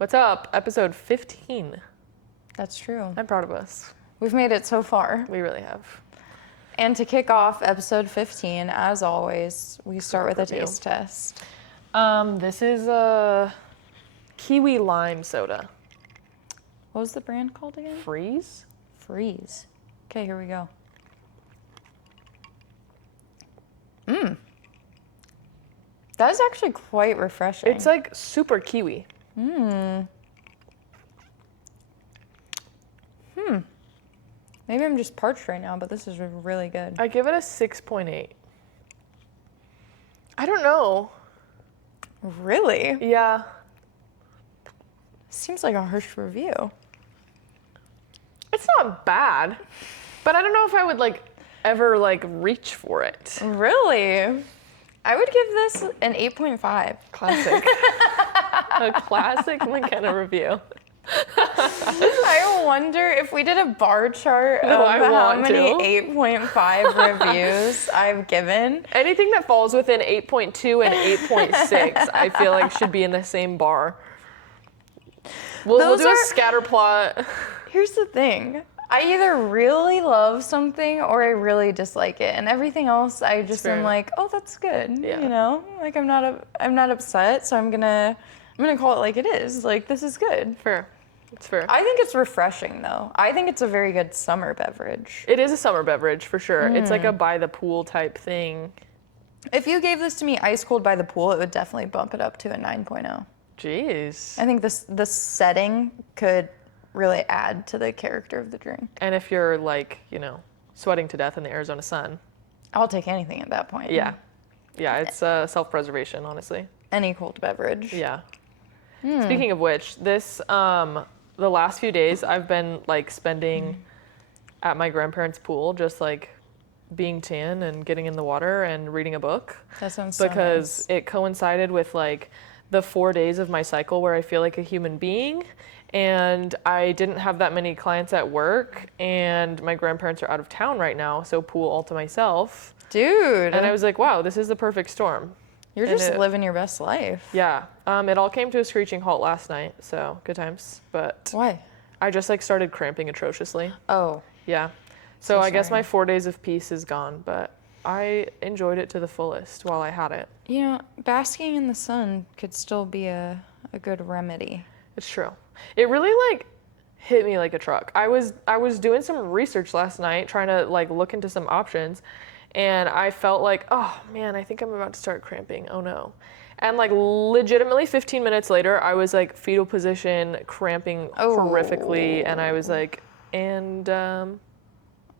What's up? Episode 15. That's true. I'm proud of us. We've made it so far. We really have. And to kick off episode 15, as always, we start with a Review. taste test. This is a kiwi lime soda. What was the brand called again? Freeze? Freeze. Okay, here we go. That is actually quite refreshing. It's like super kiwi. Maybe I'm just parched right now, but this is really good. I give it a 6.8. I don't know. Really? Yeah. Seems like a harsh review. It's not bad, but I don't know if I would ever reach for it. Really? I would give this an 8.5. Classic. A classic McKenna review. I wonder if we did a bar chart No, of I how want many to. 8.5 reviews I've given. Anything that falls within 8.2 and 8.6, I feel like should be in the same bar. We'll Those do a are- scatter plot. Here's the thing. I either really love something or I really dislike it, and everything else I just am fair. like, oh, that's good. Yeah. You know, like I'm not upset, so I'm gonna call it like it is. Like, this is good. Fair. It's fair. I think it's refreshing though. I think it's a very good summer beverage. It is a summer beverage for sure. It's like a by the pool type thing. If you gave this to me ice cold by the pool, it would definitely bump it up to a 9.0. Jeez. I think the setting could really add to the character of the drink. And if you're sweating to death in the Arizona sun, I'll take anything at that point. yeah. Yeah, it's self-preservation, honestly. Any cold beverage. Yeah. Speaking of which, this the last few days I've been spending at my grandparents' pool, just being tan and getting in the water and reading a book. That sounds so Because it coincided with the 4 days of my cycle where I feel like a human being, and I didn't have that many clients at work, and my grandparents are out of town right now, so pool all to myself. nice. Dude, And I was like, wow, this is the perfect storm. you're and just it- living your best life. Yeah. It all came to a screeching halt last night, so good times. But Why? I just started cramping atrociously. Oh, Yeah. So I guess sorry. my 4 days of peace is gone, but I enjoyed it to the fullest while I had it. you know, basking in the sun could still be a good remedy. It's true. It really hit me like a truck. I was doing some research last night trying to look into some options, and I felt like, oh man, I think I'm about to start cramping. Oh no. And legitimately 15 minutes later, I was fetal position, cramping horrifically, and I was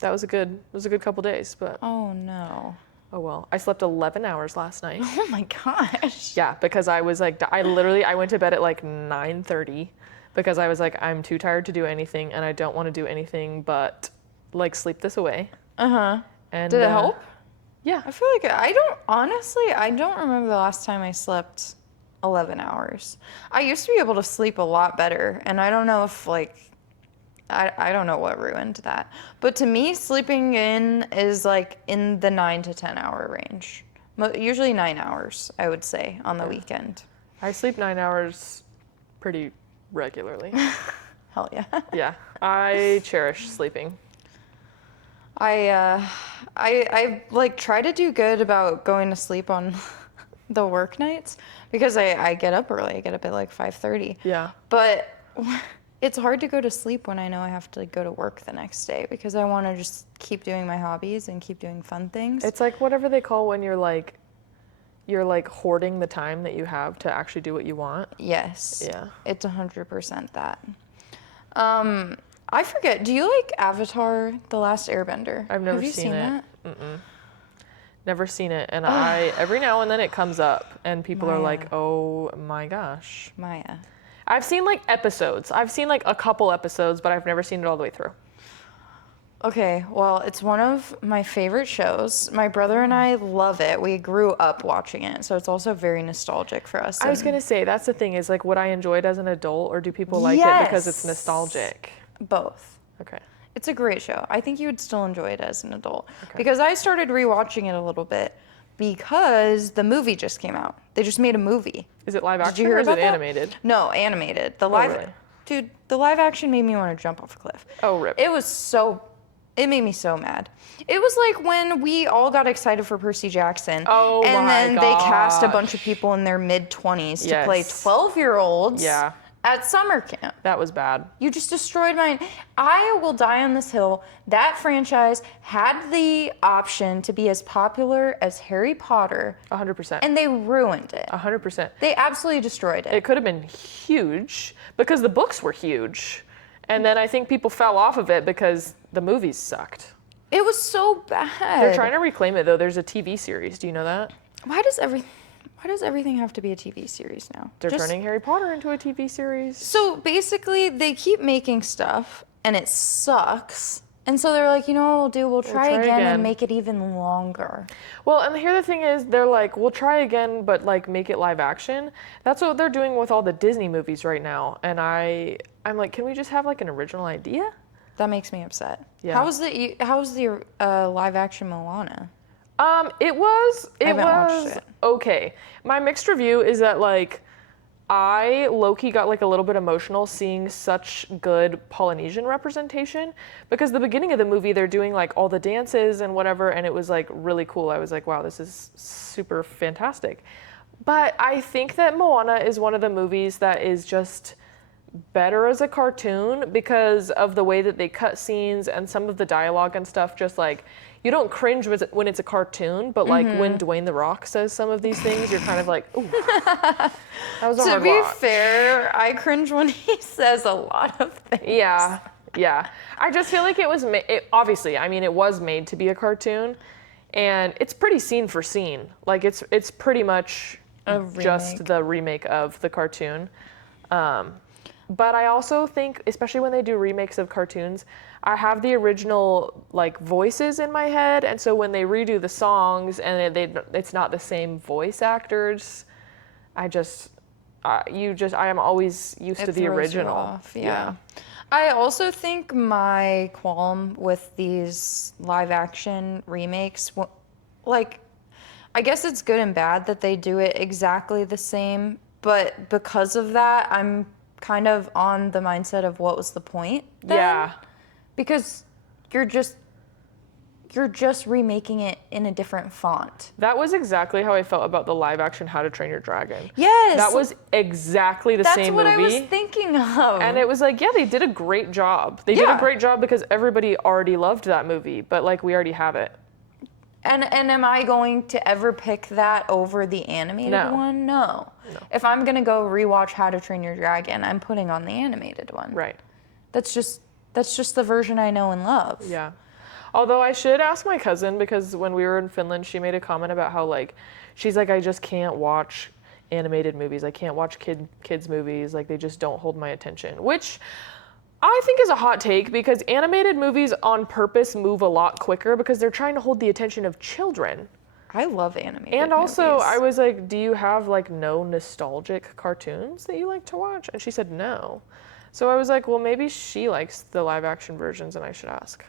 that was a good couple days, but Oh no. oh well. I slept 11 hours last night. Oh my gosh. Yeah, because I was I went to bed at 9:30 because I was I'm too tired to do anything, and I don't want to do anything but sleep this away. Uh-huh. And Did it help? Yeah. I feel like I don't remember the last time I slept 11 hours. I used to be able to sleep a lot better, and I don't know if I don't know what ruined that. But to me, sleeping in is in the 9 to 10 hour range. Usually 9 hours, I would say, on the weekend. I sleep 9 hours pretty regularly. Hell yeah. Yeah. I cherish sleeping. I try to do good about going to sleep on the work nights because I get up early. I get up at 5:30. Yeah. But it's hard to go to sleep when I know I have to go to work the next day because I want to just keep doing my hobbies and keep doing fun things. It's whatever they call when you're hoarding the time that you have to actually do what you want. Yes. Yeah. It's 100% that. I forget. Do you like Avatar: The Last Airbender? I've never have you seen it. that? Never seen it, and every now and then it comes up, and people are Maya. like, "Oh my gosh." Maya. I've seen episodes. I've seen a couple episodes, but I've never seen it all the way through. Okay, well, it's one of my favorite shows. My brother and I love it. We grew up watching it, so it's also very nostalgic for us. I was and- gonna say that's the thing is would I enjoy it as an adult, or do people like it because it's Yes. nostalgic? Both. Okay. It's a great show. I think you would still enjoy it as an adult because I started rewatching it a little bit because the movie just came out. They just made a movie. Is it live Did action you hear or is it about that? animated? No, animated. really? Dude, the live action made me want to jump off a cliff. Oh, rip. It made me so mad. It was like when we all got excited for Percy Jackson. Oh and my then they cast a bunch gosh. of people in their mid-20s to play Yes. 12-year-olds Yeah. at summer camp. That was bad. You just destroyed mine. I will die on this hill. That franchise had the option to be as popular as Harry Potter, 100%. and they ruined it. 100%. They absolutely destroyed it. It could have been huge because the books were huge. And then I think people fell off of it because the movies sucked. It was so bad. They're trying to reclaim it though. There's a TV series. Do you know that? Why does everything have to be a TV series now? They're Just- turning Harry Potter into a TV series. So basically, they keep making stuff, and it sucks. And so they're like, you know what we'll do? We'll try again and make it even longer. Well, and here the thing is, they're like, we'll try again, but like make it live action. That's what they're doing with all the Disney movies right now. And I'm like, can we just have like an original idea? That makes me upset. Yeah. How was the live action Moana? It was haven't watched it. okay. My mixed review is that like I low-key got like a little bit emotional seeing such good Polynesian representation because the beginning of the movie they're doing like all the dances and whatever and it was like really cool. I was like, wow, this is super fantastic. But I think that Moana is one of the movies that is just better as a cartoon because of the way that they cut scenes and some of the dialogue and stuff. Just like you don't cringe when it's a cartoon, but like when Dwayne The Rock says some of these things, you're kind of like, ooh, that was a To hard be watch. fair, I cringe when he says a lot of things. Yeah. I just feel like it was obviously. I mean, it was made to be a cartoon, and it's pretty scene for scene. Like it's pretty much just remake. the remake of the cartoon. But I also think, especially when they do remakes of cartoons, I have the original like voices in my head, and so when they redo the songs and it's not the same voice actors, I am always used to the throws you original. off, yeah. I also think my qualm with these live action remakes, like, I guess it's good and bad that they do it exactly the same, but because of that, I'm kind of on the mindset of what was the point then? Yeah. Because you're just remaking it in a different font. That was exactly how I felt about the live action How to Train Your Dragon. Yes. That was exactly the same movie. That's what I was thinking of. And it was like, yeah, they did a great job. They did a Yeah. great job because everybody already loved that movie, but like we already have it. And am I going to ever pick that over the animated No. one? No. If I'm gonna go rewatch How to Train Your Dragon, I'm putting on the animated one. Right. That's just the version I know and love. Yeah. Although I should ask my cousin because when we were in Finland, she made a comment about how like, she's like, I just can't watch animated movies. I can't watch kids movies. Like they just don't hold my attention, which I think is a hot take because animated movies on purpose move a lot quicker because they're trying to hold the attention of children. I love animated And also, movies. I was like, do you have like no nostalgic cartoons that you like to watch? And she said no. So I was like, well, maybe she likes the live action versions and I should ask.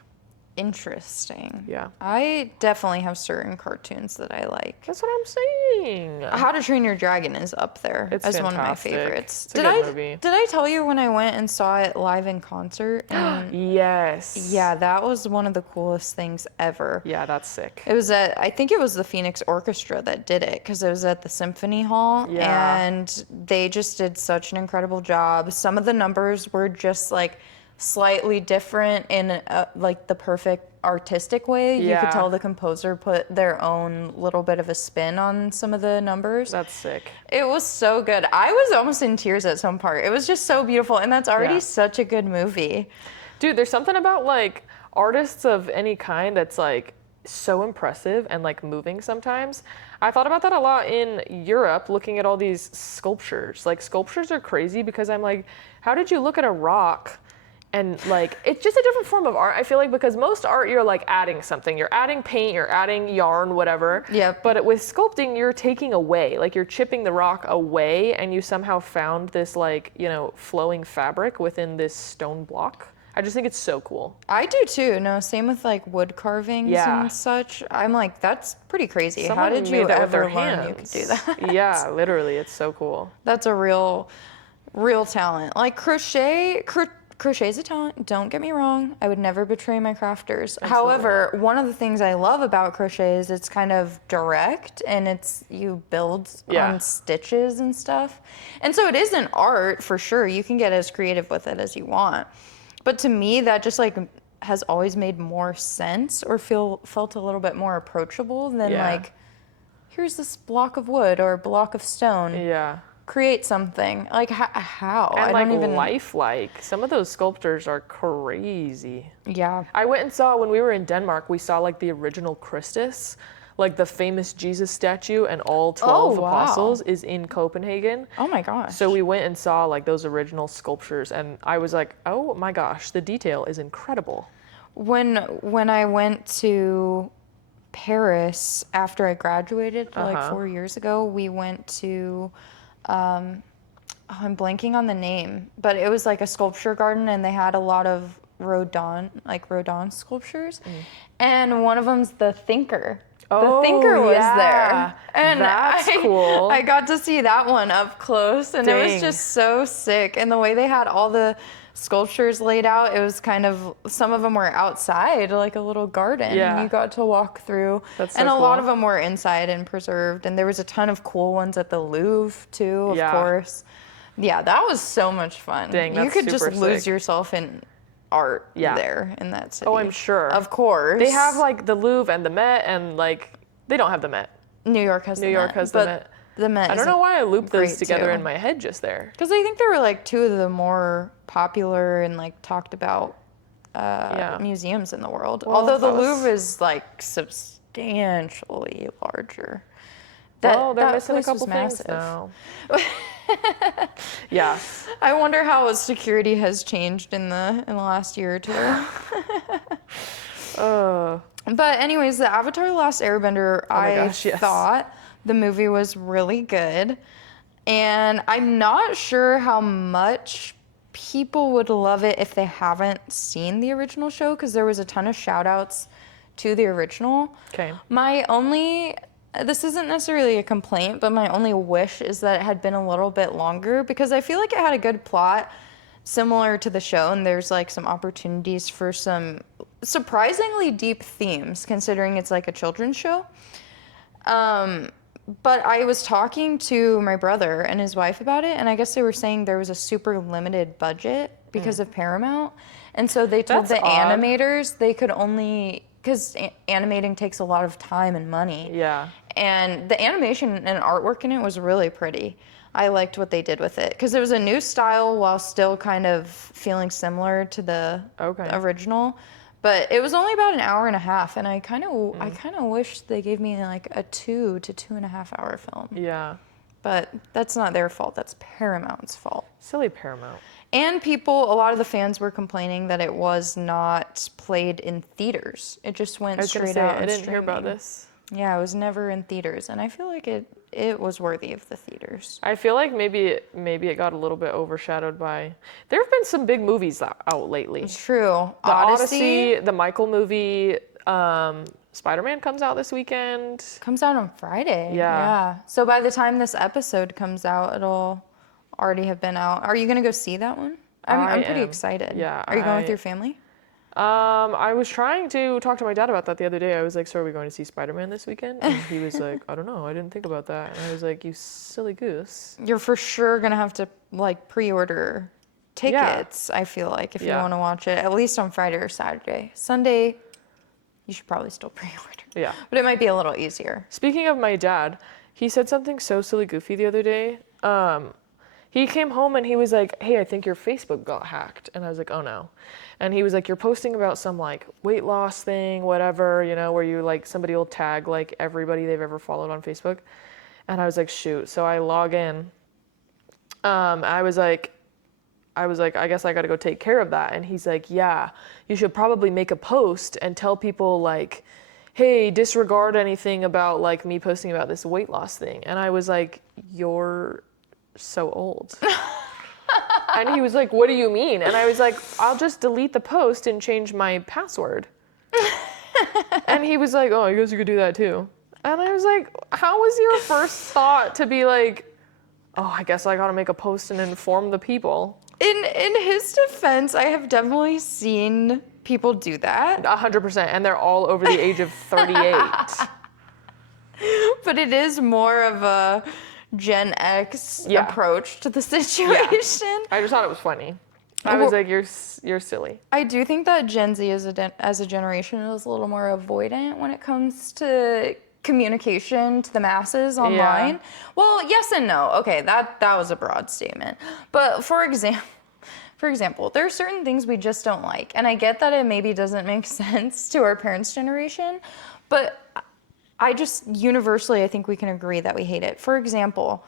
Interesting. Yeah. I definitely have certain cartoons that I like. That's what I'm saying. How to Train Your Dragon is up there It's as one of my fantastic. favorites. It's a good movie. Did I tell you when I went and saw it live in concert? And Yes. yeah, that was one of the coolest things ever. Yeah, that's sick. It was I think it was the Phoenix Orchestra that did it because it was at the Symphony Hall. Yeah. And they just did such an incredible job. Some of the numbers were just like slightly different in like the perfect artistic way. You Yeah. could tell the composer put their own little bit of a spin on some of the numbers. That's sick. It was so good. I was almost in tears at some part. It was just so beautiful. And that's already Yeah. such a good movie. Dude, there's something about like artists of any kind that's like so impressive and like moving sometimes. I thought about that a lot in Europe looking at all these sculptures. Like sculptures are crazy because I'm like, how did you look at a rock and like it's just a different form of art, I feel like, because most art you're like adding something. You're adding paint, you're adding yarn, whatever. Yep. But with sculpting, you're taking away, like you're chipping the rock away and you somehow found this like, you know, flowing fabric within this stone block. I just think it's so cool. I do too. No, same with like wood carvings Yeah. and such. I'm like, that's pretty crazy. How Someone did you made that with ever their learn you could do hands. that? Yeah, literally, it's so cool. That's a real talent. Like crochet's a talent. Don't get me wrong. I would never betray my crafters. However, one of the things I love about crochet is it's kind of direct and you build Yeah. on stitches and stuff. And so it is an art for sure. You can get as creative with it as you want. But to me, that just like has always made more sense or felt a little bit more approachable than Yeah. like, here's this block of wood or a block of stone. Yeah. Create something. Like how? And I like don't even. lifelike. Some of those sculptures are crazy. Yeah. I went and saw, when we were in Denmark, we saw like the original Christus, like the famous Jesus statue, and all 12 wow. apostles is in Copenhagen. Oh my gosh. So we went and saw like those original sculptures, and I was like, oh my gosh, the detail is incredible. When I went to Paris after I graduated like 4 years ago, we went to I'm blanking on the name, but it was like a sculpture garden and they had a lot of Rodin sculptures. And one of them's the Thinker. The Thinker was there. And that's cool. I got to see that one up close and it was Dang. just so sick. And the way they had all the sculptures laid out, it was kind of, some of them were outside, like a little garden, Yeah. and you got to walk through. That's so and a lot cool. of them were inside and preserved, and there was a ton of cool ones at the Louvre too, of Yeah. course. Yeah, that was so much fun. Dang, you that's could just super lose sick. yourself in art Yeah. there in that city. Oh, I'm sure. Of course. They have like the Louvre and the Met, and like, they don't have the Met. New York has New the York Met, has the but Met. the Met I don't know why I looped those great, together too. in my head just there. Because I think they were like two of the more popular and like talked about Yeah. museums in the world. Well, Although the that was- Louvre is like substantially larger. Well, they're that missing a place was couple things massive. now. Yeah. I wonder how security has changed in the last year or two. But anyways, the Avatar: The Last Airbender, my I gosh, yes. thought the movie was really good. And I'm not sure how much people would love it if they haven't seen the original show, because there was a ton of shout outs to the original. Okay. This isn't necessarily a complaint, but my only wish is that it had been a little bit longer, because I feel like it had a good plot similar to the show, and there's like some opportunities for some surprisingly deep themes considering it's like a children's show. But I was talking to my brother and his wife about it, and I guess they were saying there was a super limited budget because of Paramount. And so they told That's the odd. animators they could only, because animating takes a lot of time and money. Yeah. And the animation and artwork in it was really pretty. I liked what they did with it because it was a new style while still kind of feeling similar to the original. But it was only about an hour and a half, and I kind of wish they gave me like a 2 to 2.5 hour film. Yeah. But that's not their fault. That's Paramount's fault. Silly Paramount. And a lot of the fans were complaining that it was not played in theaters. It just went I was gonna straight say, out. I on didn't hear about streaming. this. Yeah, it was never in theaters, and I feel like it was worthy of the theaters. I feel like maybe it got a little bit overshadowed by. There have been some big movies out lately. It's true. The Odyssey, the Michael movie, Spider-Man comes out this weekend. Comes out on Friday. Yeah. So by the time this episode comes out, it'll already have been out. Are you gonna go see that one? I'm pretty am. excited. Yeah, Are you going with your family? I was trying to talk to my dad about that the other day. I was like, so are we going to see Spider-Man this weekend? And he was like, I don't know. I didn't think about that. And I was like, you silly goose. You're for sure gonna have to like pre-order tickets. I feel like if you Yeah. want to watch it, at least on Friday or Saturday. Sunday, you should probably still pre-order. Yeah. But it might be a little easier. Speaking of my dad, he said something so silly goofy the other day. He came home and he was like, hey, I think your Facebook got hacked. And I was like, oh no. And he was like, you're posting about some like weight loss thing, whatever, you know, where you like somebody will tag like everybody they've ever followed on Facebook. And I was like, shoot. So I log in. I was like, I guess I got to go take care of that. And he's like, yeah, you should probably make a post and tell people like, hey, disregard anything about like me posting about this weight loss thing. And I was like, you're so old. And he was like, what do you mean? And I was like, I'll just delete the post and change my password. And he was like, oh, I guess you could do that too. And I was like, how was your first thought to be like, oh, I guess I gotta make a post and inform the people? In his defense, I have definitely seen people do that. 100%. And they're all over the age of 38. But it is more of a Gen X Yeah. approach to the situation. I just thought it was funny. I was like, you're silly. I do think that Gen Z as a generation is a little more avoidant when it comes to communication to the masses online. Well, yes and no. Okay, that was a broad statement. But for example, there are certain things we just don't like. And I get that it maybe doesn't make sense to our parents' generation, but I just universally, I think we can agree that we hate it. For example,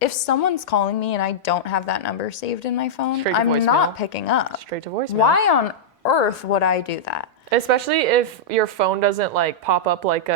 if someone's calling me and I don't have that number saved in my phone, Straight to I'm voicemail. not picking up. Straight to voicemail. Why on earth would I do that? Especially if your phone doesn't like pop up like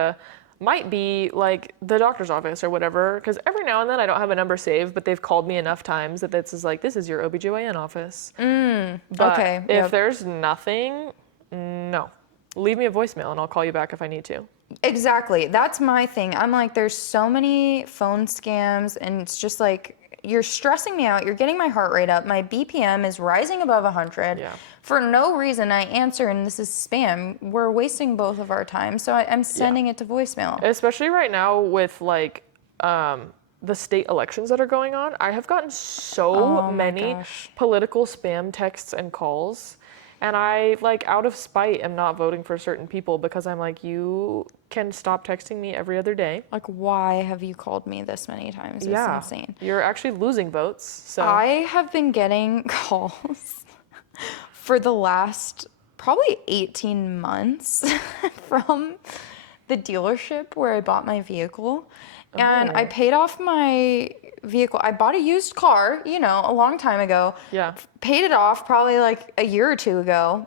might be like the doctor's office or whatever. Because every now and then I don't have a number saved, but they've called me enough times that this is like, this is your OBGYN office. But okay, if yep. there's nothing, no. Leave me a voicemail and I'll call you back if I need to. Exactly. That's my thing. I'm like, there's so many phone scams, and it's just like, you're stressing me out. You're getting my heart rate up. My BPM is rising above 100. Yeah. For no reason, I answer, and this is spam. We're wasting both of our time. So I'm sending it to voicemail. Especially right now with like the state elections that are going on. I have gotten so Oh my many gosh. political spam texts and calls. And I, like, out of spite, am not voting for certain people because I'm like, you can stop texting me every other day. Like, why have you called me this many times? It's insane. You're actually losing votes. So I have been getting calls for the last probably 18 months from the dealership where I bought my vehicle. And I paid off my vehicle. I bought a used car, a long time ago. Yeah. Paid it off probably like a year or two ago.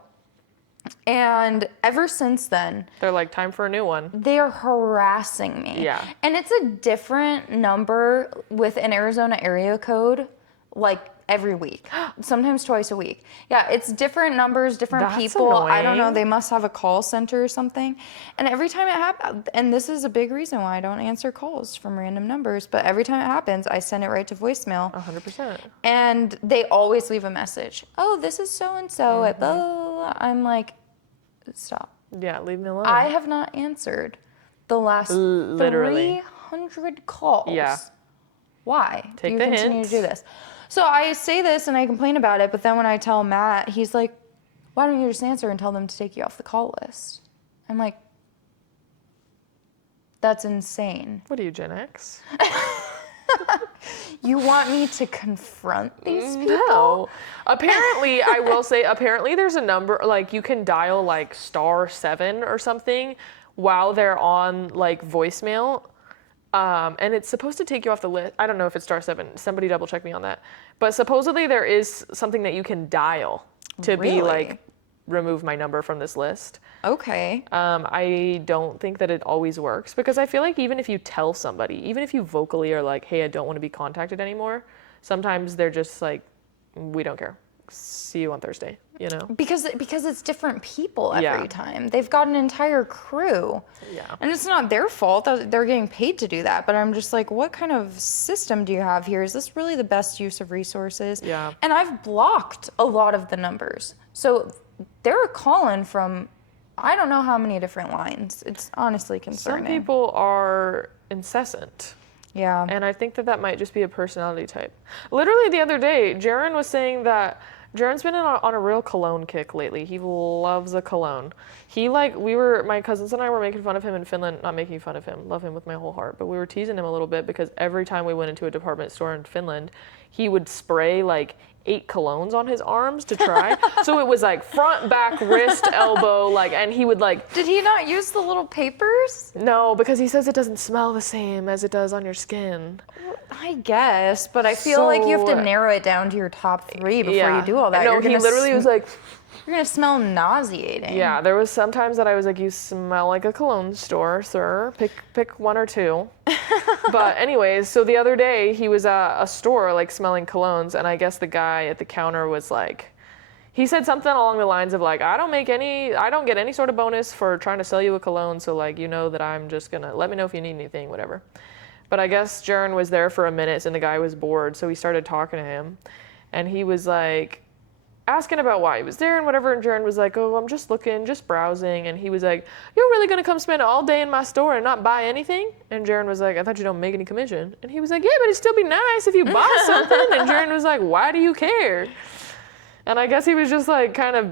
And ever since then, they're like, time for a new one. they are harassing me. Yeah. And it's a different number with an Arizona area code, like every week, sometimes twice a week. Yeah, it's different numbers, different That's people. I don't know. annoying. They must have a call center or something. And every time it happens, and this is a big reason why I don't answer calls from random numbers, but every time it happens, I send it right to voicemail. 100%. And they always leave a message. Oh, this is so-and-so at blah, blah, blah. I'm like, stop. Yeah, leave me alone. I have not answered the last Literally. 300 calls. Yeah. Why Take do the you continue hint. to do this? So I say this and I complain about it, but then when I tell Matt, he's like, why don't you just answer and tell them to take you off the call list? I'm like, that's insane. What are you, Gen X? You want me to confront these people? No. Apparently, I will say, apparently there's a number, like you can dial like *7 or something while they're on like voicemail. And it's supposed to take you off the list. I don't know if it's *7. Somebody double check me on that. But supposedly there is something that you can dial to be Really? like, remove my number from this list. Okay. I don't think that it always works because I feel like even if you tell somebody, even if you vocally are like, hey, I don't want to be contacted anymore, sometimes they're just like, we don't care. See you on Thursday, Because it's different people every Yeah. time. They've got an entire crew. Yeah. And it's not their fault that they're getting paid to do that. But I'm just like, what kind of system do you have here? Is this really the best use of resources? Yeah. And I've blocked a lot of the numbers. So they're calling from I don't know how many different lines. It's honestly Some concerning. people are incessant. Yeah. And I think that might just be a personality type. Literally the other day, Jaron was saying that Jaron's been on a real cologne kick lately. He loves a cologne. My cousins and I were making fun of him in Finland, not making fun of him, love him with my whole heart, but we were teasing him a little bit because every time we went into a department store in Finland, he would spray like 8 colognes on his arms to try. So it was like front, back, wrist, elbow, and he would like, Did he not use the little papers? no, because he says it doesn't smell the same as it does on your skin. I guess, but I feel like you have to So- narrow it down to your top 3 before you do all that. No, You're he gonna literally was like, you're gonna smell nauseating. yeah, there was sometimes that I was like, you smell like a cologne store, sir. Pick 1 or 2. But anyways, so the other day he was at a store like smelling colognes, and I guess the guy guy at the counter was like, he said something along the lines of like, I don't get any sort of bonus for trying to sell you a cologne, so like, you know that I'm just gonna, let me know if you need anything, whatever. But I guess Jaron was there for a minute and the guy was bored, so he started talking to him. And he was like, asking about why he was there and whatever, and Jaron was like, oh, I'm just looking, just browsing. And he was like, you're really gonna come spend all day in my store and not buy anything? And Jaron was like, I thought you don't make any commission. And he was like, yeah, but it'd still be nice if you bought something. And Jaron was like, why do you care? And I guess he was just like kind of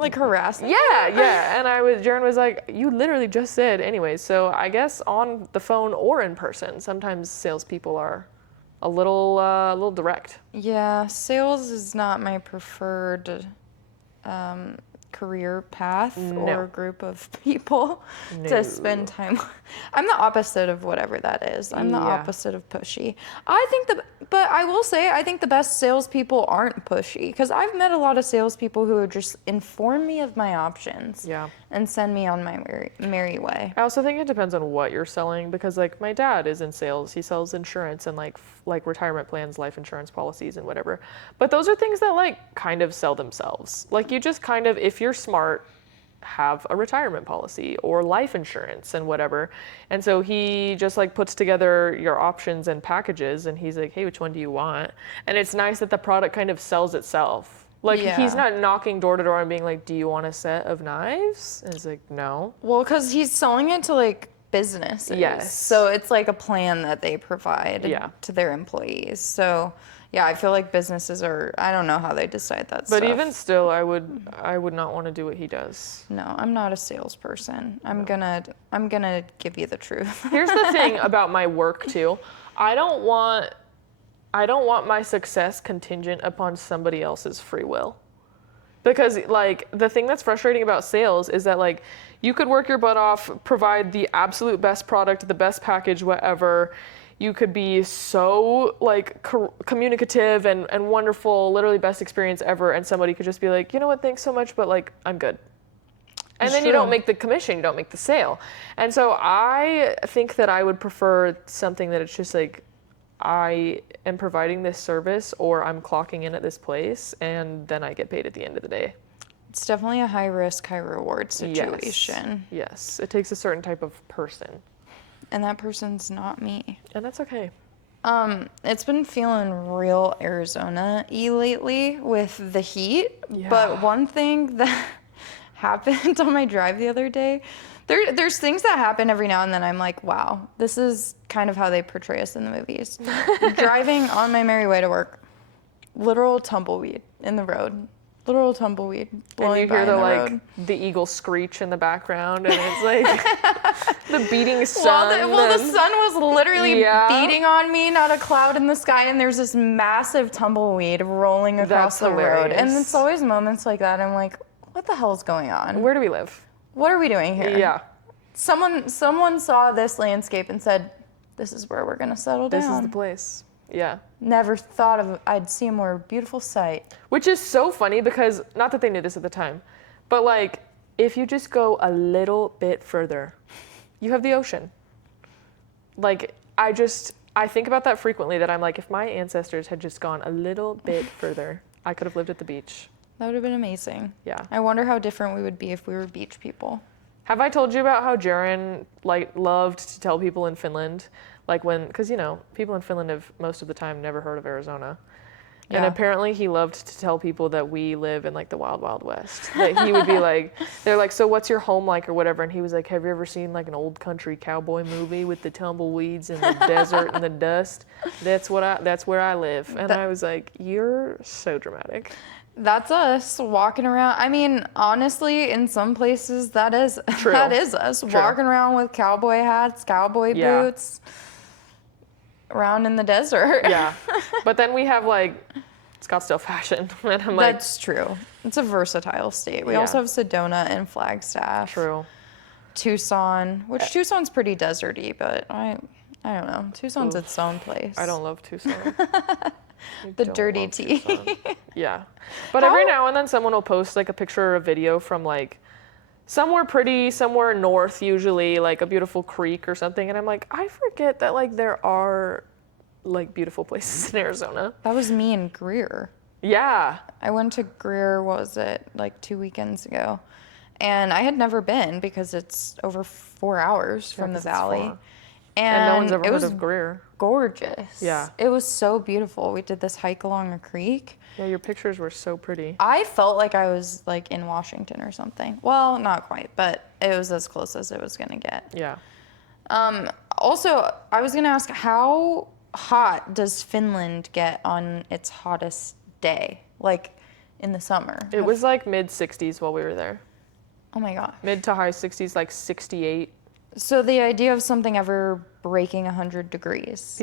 Like harassing? yeah. And Jaron was like, you literally just said anyways. So I guess on the phone or in person, sometimes salespeople are a little direct. Yeah, sales is not my preferred career path or group of people to spend time. I'm the opposite of whatever that is. I'm the opposite of pushy. But I will say, I think the best salespeople aren't pushy, because I've met a lot of salespeople who would just inform me of my options and send me on my merry way. I also think it depends on what you're selling, because like my dad is in sales. He sells insurance and like retirement plans, life insurance policies and whatever. But those are things that like kind of sell themselves. Like you just kind of, if you're smart, have a retirement policy or life insurance and whatever. And so he just like puts together your options and packages, and he's like, hey, which one do you want? And it's nice that the product kind of sells itself. Like he's not knocking door to door and being like, do you want a set of knives? And it's like, no. Well, because he's selling it to like businesses. Yes. So it's like a plan that they provide to their employees. So yeah, I feel like businesses are, I don't know how they decide that stuff. But even still, I would not want to do what he does. No, I'm not a salesperson. I'm gonna give you the truth. Here's the thing about my work too. I don't want my success contingent upon somebody else's free will. Because like the thing that's frustrating about sales is that like you could work your butt off, provide the absolute best product, the best package, whatever. You could be so like communicative and wonderful, literally best experience ever, and somebody could just be like, you know what, thanks so much, but like I'm good. And then you don't make the commission, you don't make the sale. And so I think that I would prefer something that it's just like, I am providing this service or I'm clocking in at this place and then I get paid at the end of the day. It's definitely a high risk, high reward situation. Yes. It takes a certain type of person. And that person's not me. And that's okay. It's been feeling real Arizona-y lately with the heat. Yeah. But one thing that happened on my drive the other day, there's things that happen every now and then. I'm like, wow, this is kind of how they portray us in the movies. Driving on my merry way to work, literal tumbleweed in the road. Literal tumbleweed blowing by in the road. The eagle screech in the background, and it's like the beating sun. The sun was literally beating on me, not a cloud in the sky, and there's this massive tumbleweed rolling across the road. And it's always moments like that. I'm like, what the hell is going on? Where do we live? What are we doing here? Yeah. Someone saw this landscape and said, this is where we're gonna settle down. This is the place. Yeah. Never thought I'd see a more beautiful sight. Which is so funny because, not that they knew this at the time, but like, if you just go a little bit further, you have the ocean. Like, I think about that frequently, that I'm like, if my ancestors had just gone a little bit further, I could have lived at the beach. That would have been amazing. Yeah. I wonder how different we would be if we were beach people. Have I told you about how Jaron like loved to tell people in Finland, like because you know, people in Finland have most of the time never heard of Arizona. Yeah. And apparently he loved to tell people that we live in like the wild, wild west. That he would be like, they're like, so what's your home like or whatever? And he was like, have you ever seen like an old country cowboy movie with the tumbleweeds and the desert and the dust? That's where I live. And I was like, you're so dramatic. That's us walking around. I mean, honestly, in some places that is us. True. Walking around with cowboy hats, cowboy boots, around in the desert. Yeah. But then we have like Scottsdale fashion. And I'm like, that's true. It's a versatile state. We also have Sedona and Flagstaff. True. Tucson, which Tucson's pretty deserty, but I don't know. Tucson's its own place. I don't love Tucson. The dirty tea. Yeah. But every now and then someone will post like a picture or a video from like somewhere pretty, somewhere north usually, like a beautiful creek or something. And I'm like, I forget that like there are like beautiful places in Arizona. That was me in Greer. Yeah. I went to Greer, what was it, like 2 weekends ago. And I had never been because it's over 4 hours from the 'cause it's valley. far. And no one's ever it heard was of Greer. gorgeous. Yeah. It was so beautiful. We did this hike along a creek. Yeah, your pictures were so pretty. I felt like I was like in Washington or something. Well, not quite, but it was as close as it was gonna get. Yeah. Also, I was gonna ask, how hot does Finland get on its hottest day? Like in the summer? It was like mid 60s while we were there. Oh my gosh. Mid to high 60s, like 68. So the idea of something ever breaking 100 degrees.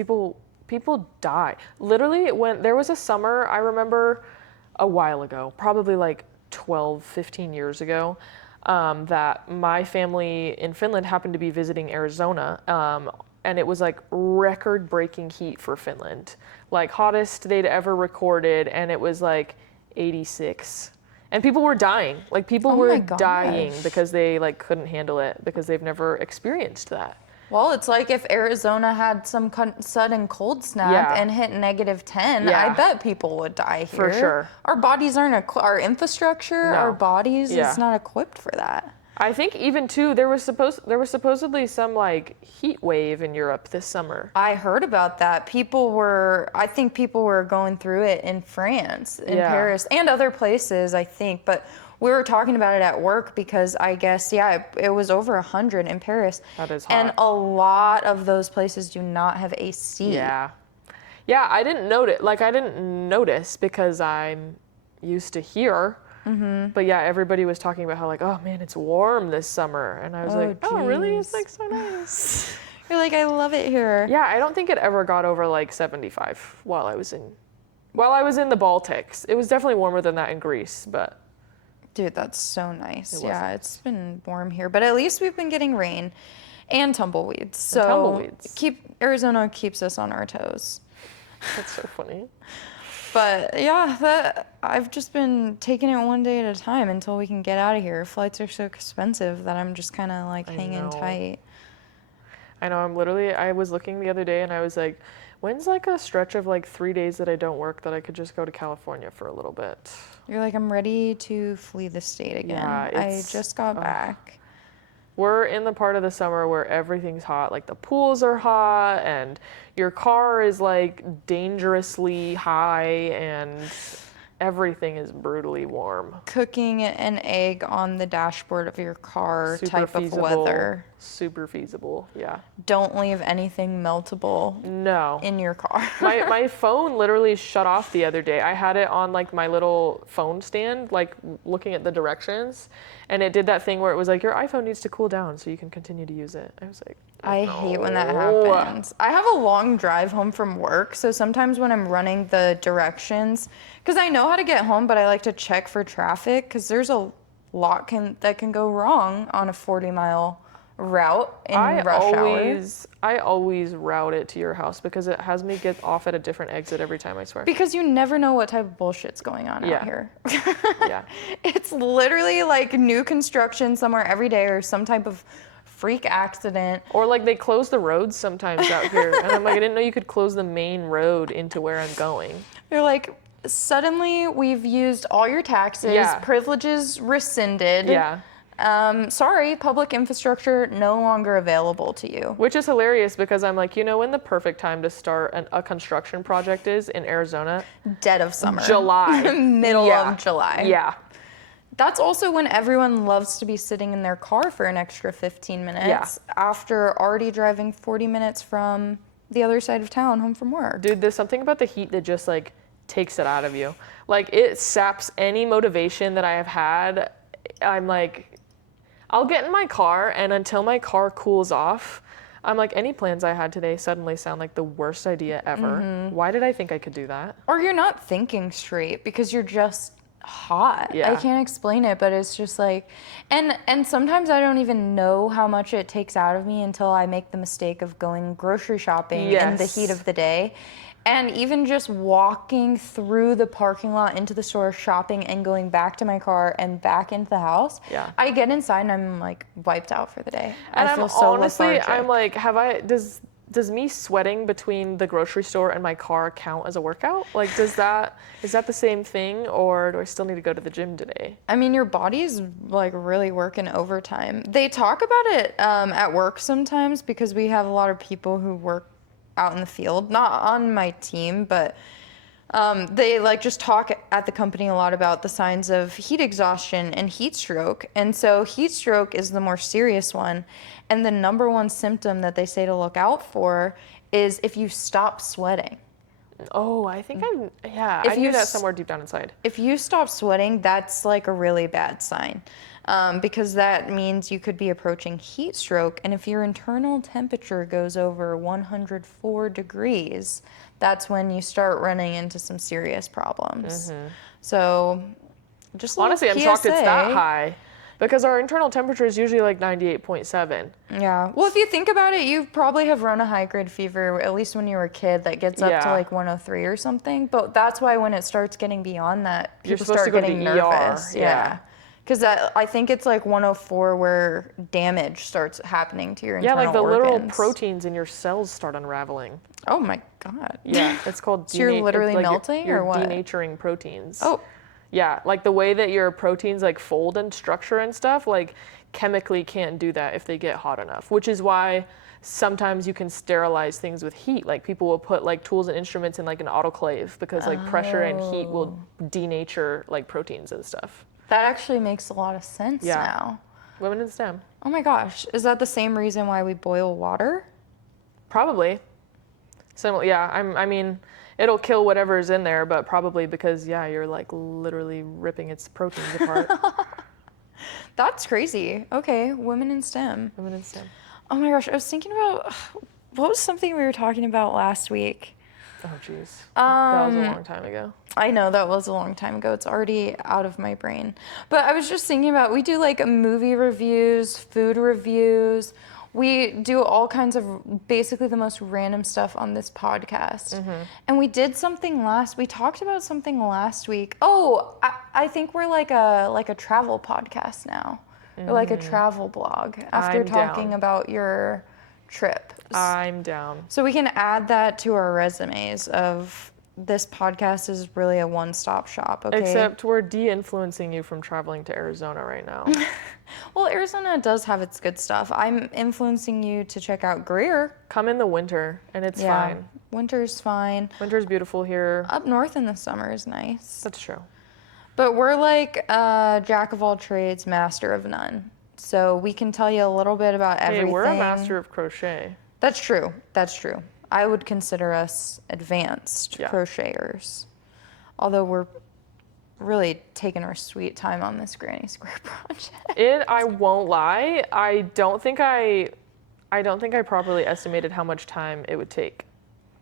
People die. Literally, when there was a summer, I remember a while ago, probably like 12, 15 years ago, that my family in Finland happened to be visiting Arizona. And it was like record-breaking heat for Finland. Like hottest they'd ever recorded, and it was like 86. And people were dying. Like people Oh were my gosh. dying because they like couldn't handle it because they've never experienced that. Well, it's like if Arizona had some sudden cold snap Yeah. and hit -10, Yeah. I bet people would die here. For sure. Our bodies aren't, our infrastructure, No. our bodies Yeah. is not equipped for that. I think even too there was supposedly some like heat wave in Europe this summer. I heard about that. I think people were going through it in France, in Yeah. Paris, and other places, I think. But we were talking about it at work because I guess, yeah, it was over 100 in Paris. That is And hot. a lot of those places do not have AC. Yeah. Yeah, I didn't notice because I'm used to here. Mm-hmm. But yeah, everybody was talking about how like, oh man, it's warm this summer. And I was like, oh really? It's geez. like so nice. You're like, I love it here. Yeah, I don't think it ever got over like 75 while I was in the Baltics. It was definitely warmer than that in Greece, but Dude, that's so nice. It was Yeah, nice. it's been warm here, but at least we've been getting rain and tumbleweeds. So tumbleweeds. Arizona keeps us on our toes. that's so funny. But yeah, I've just been taking it one day at a time until we can get out of here. Flights are so expensive that I'm just kind of like hanging know. tight. I know, I was looking the other day and I was like, when's like a stretch of like 3 days that I don't work that I could just go to California for a little bit? You're like, I'm ready to flee the state again. Yeah, I it's- just got back. We're in the part of the summer where everything's hot, like the pools are hot and your car is like dangerously high and everything is brutally warm. Cooking an egg on the dashboard of your car type of weather. Super feasible, yeah. Don't leave anything meltable No. in your car. My phone literally shut off the other day. I had it on like my little phone stand, like looking at the directions, and it did that thing where it was like, your iPhone needs to cool down so you can continue to use it. I was like, I hate when that no. happens. I have a long drive home from work, so sometimes when I'm running the directions, because I know how to get home, but I like to check for traffic because there's a lot that can go wrong on a 40-mile route in rush hour. I always route it to your house because it has me get off at a different exit every time, I swear. Because you never know what type of bullshit's going on Yeah. out here. Yeah. It's literally like new construction somewhere every day or some type of freak accident. Or like they close the roads sometimes out here. And I'm like, I didn't know you could close the main road into where I'm going. They're like, suddenly we've used all your taxes, Yeah. privileges rescinded. Yeah. Sorry, public infrastructure no longer available to you. Which is hilarious because I'm like, you know when the perfect time to start a construction project is in Arizona? Dead of summer. July. Middle Yeah. of July. Yeah. That's also when everyone loves to be sitting in their car for an extra 15 minutes after already driving 40 minutes from the other side of town home from work. Dude, there's something about the heat that just like takes it out of you. Like it saps any motivation that I have had. I'm like, I'll get in my car and until my car cools off, I'm like, any plans I had today suddenly sound like the worst idea ever. Mm-hmm. Why did I think I could do that? Or you're not thinking straight because you're just hot. Yeah. I can't explain it, but it's just like, and sometimes I don't even know how much it takes out of me until I make the mistake of going grocery shopping in the heat Yes. of the day. And even just walking through the parking lot into the store, shopping, and going back to my car and back into the house, Yeah. I get inside and I'm like wiped out for the day. And I I'm feel so honestly, lethargic. I'm like, does me sweating between the grocery store and my car count as a workout? Like, is that the same thing, or do I still need to go to the gym today? I mean, your body's like really working overtime. They talk about it at work sometimes because we have a lot of people who work out in the field, not on my team, but they like just talk at the company a lot about the signs of heat exhaustion and heat stroke. And so heat stroke is the more serious one. And the number one symptom that they say to look out for is if you stop sweating. Oh, I think I If knew you that s- somewhere deep down inside. If you stop sweating, that's like a really bad sign. Because that means you could be approaching heat stroke. And if your internal temperature goes over 104 degrees, that's when you start running into some serious problems. So just a little Honestly, I'm shocked it's that PSA. high because our internal temperature is usually like 98.7. Yeah. Well, if you think about it, you probably have run a high grade fever, at least when you were a kid, that gets up to Yeah. like 103 or something. But that's why when it starts getting beyond that, You're people supposed to start go to getting the ER, nervous. yeah. Because I think it's like 104 where damage starts happening to your Yeah, internal like the literal organs. proteins in your cells start unraveling. Oh my God. Yeah, it's called So you're literally it's like melting you're or what? denaturing proteins. Oh, Yeah, like the way that your proteins like fold and structure and stuff, like chemically can't do that if they get hot enough, which is why sometimes you can sterilize things with heat. Like people will put like tools and instruments in like an autoclave because like pressure and heat will denature like proteins and stuff. that actually makes a lot of sense Yeah. now. Women in STEM. Oh my gosh. Is that the same reason why we boil water? Probably. So yeah, I mean, it'll kill whatever's in there, but probably because yeah, you're like literally ripping its proteins apart. That's crazy. Okay, women in STEM. Women in STEM. Oh my gosh, I was thinking about what was something we were talking about last week? Oh jeez. That was a Um, long time ago. I know that was a long time ago. It's already out of my brain. But I was just thinking about we do like movie reviews, food reviews. We do all kinds of basically the most random stuff on this podcast. And we did something we talked about something last week. Oh, I think we're like a travel podcast now. Or like a travel blog after I'm talking down. about your trip. I'm down. So we can add that to our resumes of this podcast is really a one-stop shop, okay? Except we're de-influencing you from traveling to Arizona right now. Well, Arizona does have its good stuff. I'm influencing you to check out Greer. Come in the winter and it's fine. Winter's fine. Winter's beautiful here. Up north in the summer is nice. That's true. But we're like jack of all trades, master of none. So we can tell you a little bit about Hey, everything. we're a master of crochet. That's true. That's true. I would consider us advanced Yeah. crocheters. Although we're really taking our sweet time on this Granny Square project. I won't lie, I don't think I properly estimated how much time it would take.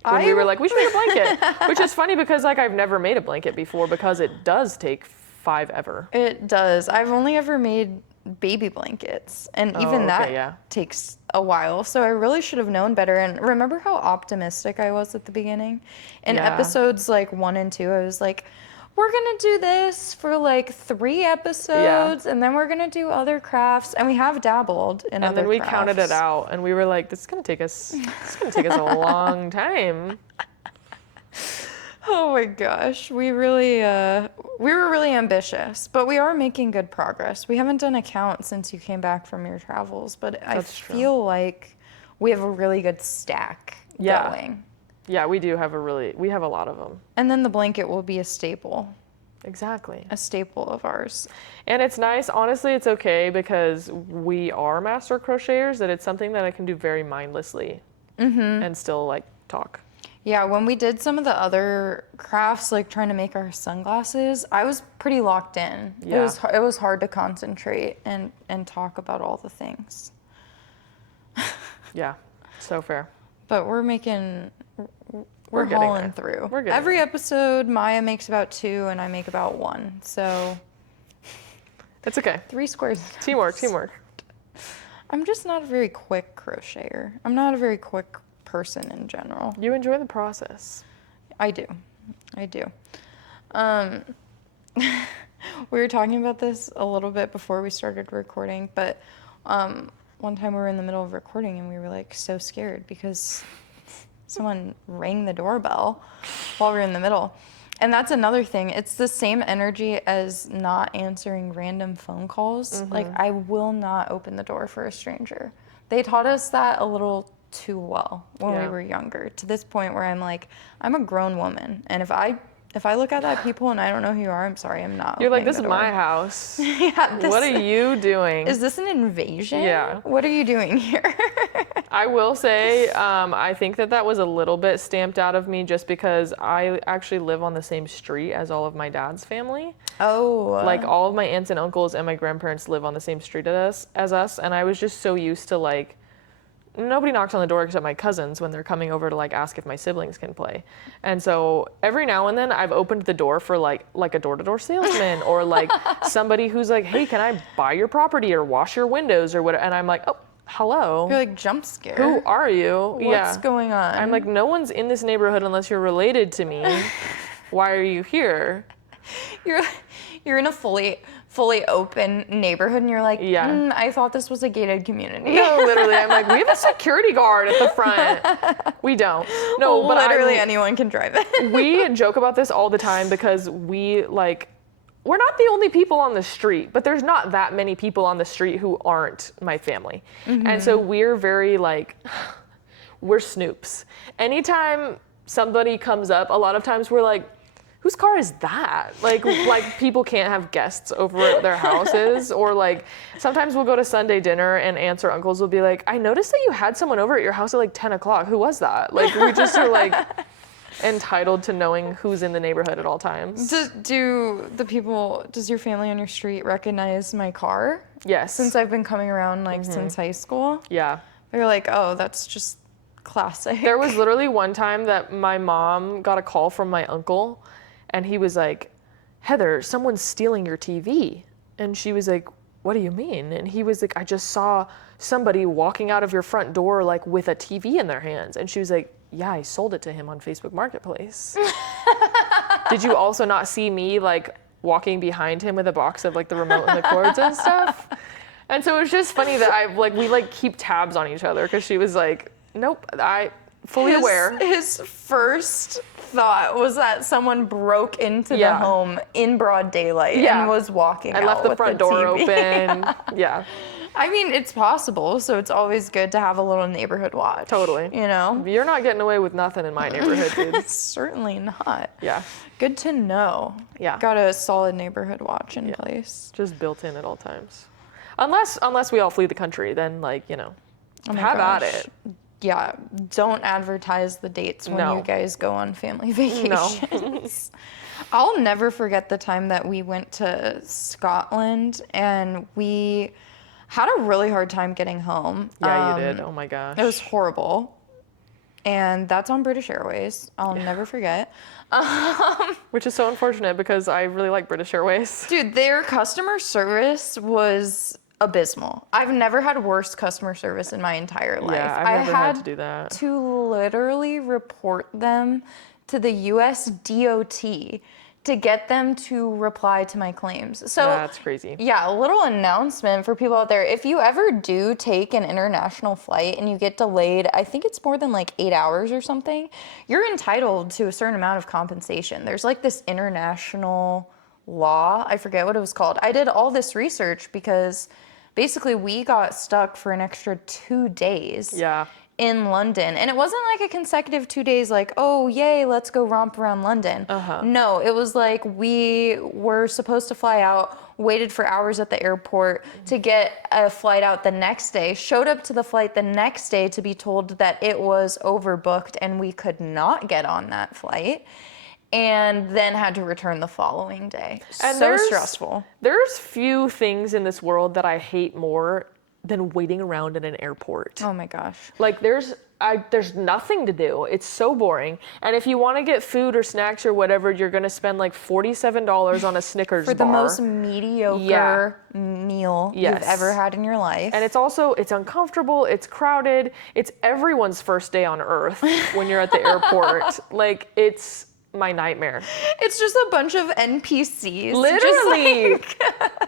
When we were like, we should make a blanket. Which is funny because like I've never made a blanket before because it does take 5 ever. It does. I've only ever made baby blankets, and even okay, that yeah. takes a while. So I really should have known better. And remember how optimistic I was at the beginning? In Yeah. episodes like 1 and 2, I was like, we're gonna do this for like 3 episodes, and then we're gonna do other crafts. And we have dabbled in other And then we crafts. counted it out and we were like, this is gonna take us a long time. Oh my gosh, we were really ambitious, but we are making good progress. We haven't done a count since you came back from your travels, but I That's true. feel like we have a really good stack Yeah. going. Yeah, we do have we have a lot of them. And then the blanket will be a staple Exactly. of ours. And it's nice, honestly, it's okay because we are master crocheters that it's something that I can do very mindlessly and still like talk. Yeah, when we did some of the other crafts, like trying to make our sunglasses, I was pretty locked in. Yeah. It was hard to concentrate and talk about all the things. Yeah, so fair. But we're We're getting hauling there. through. We're getting Every there. episode, Maya makes about 2 and I make about 1. So It's okay. 3 squares. Teamwork. I'm just not a very quick crocheter. I'm not a very quick person in general. You enjoy the process. I do. We were talking about this a little bit before we started recording, but one time we were in the middle of recording and we were like so scared because someone rang the doorbell while we were in the middle. And that's another thing. It's the same energy as not answering random phone calls. Like, I will not open the door for a stranger. They taught us that a little too well when we were younger, to this point where I'm like, I'm a grown woman. And if I look at that people and I don't know who you are, I'm sorry, I'm not. You're like, this opening is the door. my house. Yeah, What are you doing? Is this an invasion? Yeah. What are you doing here? I will say, I think that was a little bit stamped out of me just because I actually live on the same street as all of my dad's family. Oh. Like all of my aunts and uncles and my grandparents live on the same street as us. And I was just so used to like, nobody knocks on the door except my cousins when they're coming over to like ask if my siblings can play. And so every now and then I've opened the door for like a door-to-door salesman or like somebody who's like, hey, can I buy your property or wash your windows or whatever? And I'm like, oh, hello. You're like, jump scare. Who are you? What's going on? I'm like, no one's in this neighborhood unless you're related to me. Why are you here? You're in a fully open neighborhood and you're like, I thought this was a gated community. No, literally, I'm like, we have a security guard at the front. We don't. No, but literally anyone can drive it. We joke about this all the time because we're not the only people on the street, but there's not that many people on the street who aren't my family. And so we're very like, we're snoops. Anytime somebody comes up, a lot of times we're like, whose car is that? Like people can't have guests over at their houses, or like sometimes we'll go to Sunday dinner and aunts or uncles will be like, I noticed that you had someone over at your house at like 10 o'clock. Who was that? Like we just are like entitled to knowing who's in the neighborhood at all times. Does your family on your street recognize my car? Yes. Since I've been coming around like since high school? Yeah. They're like, oh, that's just classic. There was literally one time that my mom got a call from my uncle and he was like, Heather, someone's stealing your TV. And she was like, what do you mean? And he was like, I just saw somebody walking out of your front door like with a TV in their hands. And she was like, yeah, I sold it to him on Facebook Marketplace. Did you also not see me like walking behind him with a box of like the remote and the cords and stuff? And so it was just funny that we keep tabs on each other because she was like, nope, I fully aware. His first thought was that someone broke into the home in broad daylight and was walking out. I left the front door open. Yeah. I mean, it's possible, so it's always good to have a little neighborhood watch. Totally. You know? You're not getting away with nothing in my neighborhood, dude. Certainly not. Yeah. Good to know. Yeah. Got a solid neighborhood watch in place. Just built in at all times. Unless we all flee the country, then have at it. Yeah, don't advertise the dates when you guys go on family vacations. No. I'll never forget the time that we went to Scotland and we had a really hard time getting home. Yeah, you did. Oh my gosh. It was horrible. And that's on British Airways. I'll never forget. Which is so unfortunate because I really like British Airways. Dude, their customer service was abysmal. I've never had worse customer service in my entire life. Yeah, I've never had to do that. To literally report them to the US DOT to get them to reply to my claims. So that's crazy. Yeah, a little announcement for people out there. If you ever do take an international flight and you get delayed, I think it's more than like 8 hours or something, you're entitled to a certain amount of compensation. There's like this international law. I forget what it was called. I did all this research because basically we got stuck for an extra 2 days in London. And it wasn't like a consecutive 2 days like, oh, yay, let's go romp around London. No, it was like we were supposed to fly out, waited for hours at the airport to get a flight out the next day, showed up to the flight the next day to be told that it was overbooked and we could not get on that flight. And then had to return the following day. And so stressful. There's few things in this world that I hate more than waiting around in an airport. Oh my gosh. Like there's nothing to do. It's so boring. And if you want to get food or snacks or whatever, you're going to spend like $47 on a Snickers bar. For the most mediocre meal you've ever had in your life. And it's uncomfortable, it's crowded, it's everyone's first day on earth when you're at the airport. Like it's my nightmare. It's just a bunch of NPCs. Literally.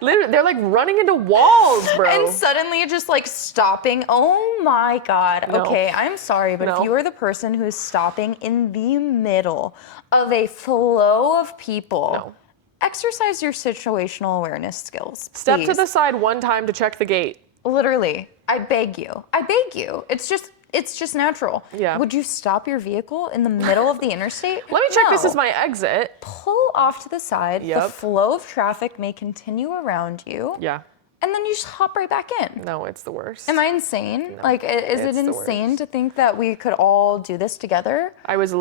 Literally, they're like running into walls, bro. And suddenly just like stopping. Oh my God. No. Okay, I'm sorry, but No. if you are the person who's stopping in the middle of a flow of people, No. exercise your situational awareness skills. Step to please. the side one time to check the gate. Literally, I beg you. I beg you. It's just natural. Yeah. Would you stop your vehicle in the middle of the interstate? Let me check this No. is my exit. Pull off to the side. The Yep. flow of traffic may continue around you. Yeah. And then you just hop right back in. No, it's the worst. Am I insane? Like, is it it's the insane worst. to think that we could all do this together? I was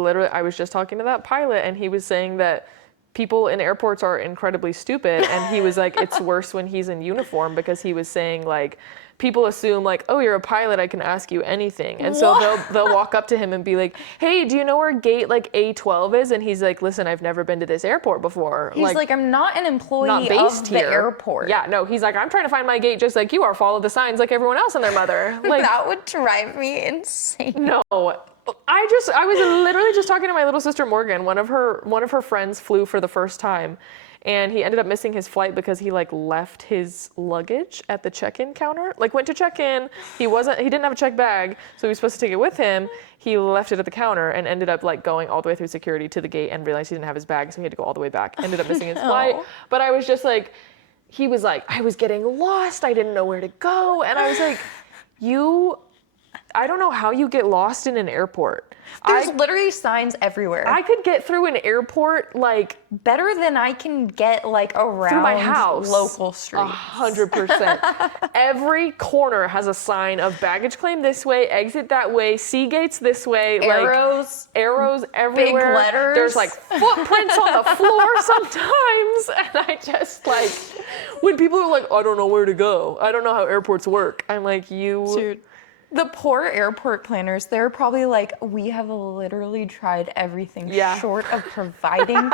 just talking to that pilot, and he was saying that people in airports are incredibly stupid, and he was like, it's worse when he's in uniform, because he was saying like, people assume like, oh, you're a pilot, I can ask you anything, and so they'll walk up to him and be like, hey, do you know where gate like A12 is? And he's like, listen, I've never been to this airport before. He's like, I'm not an employee not based of the here. airport. Yeah, no, he's like, I'm trying to find my gate just like you are. Follow the signs like everyone else and their mother. Like, That would drive me insane. no. I was literally just talking to my little sister Morgan. One of her friends flew for the first time, and he ended up missing his flight because he like left his luggage at the check-in counter. Like went to check in, he didn't have a check bag, so he was supposed to take it with him. He left it at the counter and ended up like going all the way through security to the gate and realized he didn't have his bag, so he had to go all the way back. Ended up missing his flight. But I was just like, he was like, I was getting lost, I didn't know where to go, and I was like, I don't know how you get lost in an airport. There's literally signs everywhere. I could get through an airport like Better than I can get like around through my house. local streets. 100%. Every corner has a sign of baggage claim this way, exit that way, sea gates this way. Arrows. Like, arrows everywhere. letters. There's like footprints on the floor sometimes. And I just like, when people are like, I don't know where to go, I don't know how airports work, I'm like, Dude. The poor airport planners, they're probably like, we have literally tried everything Yeah. short of providing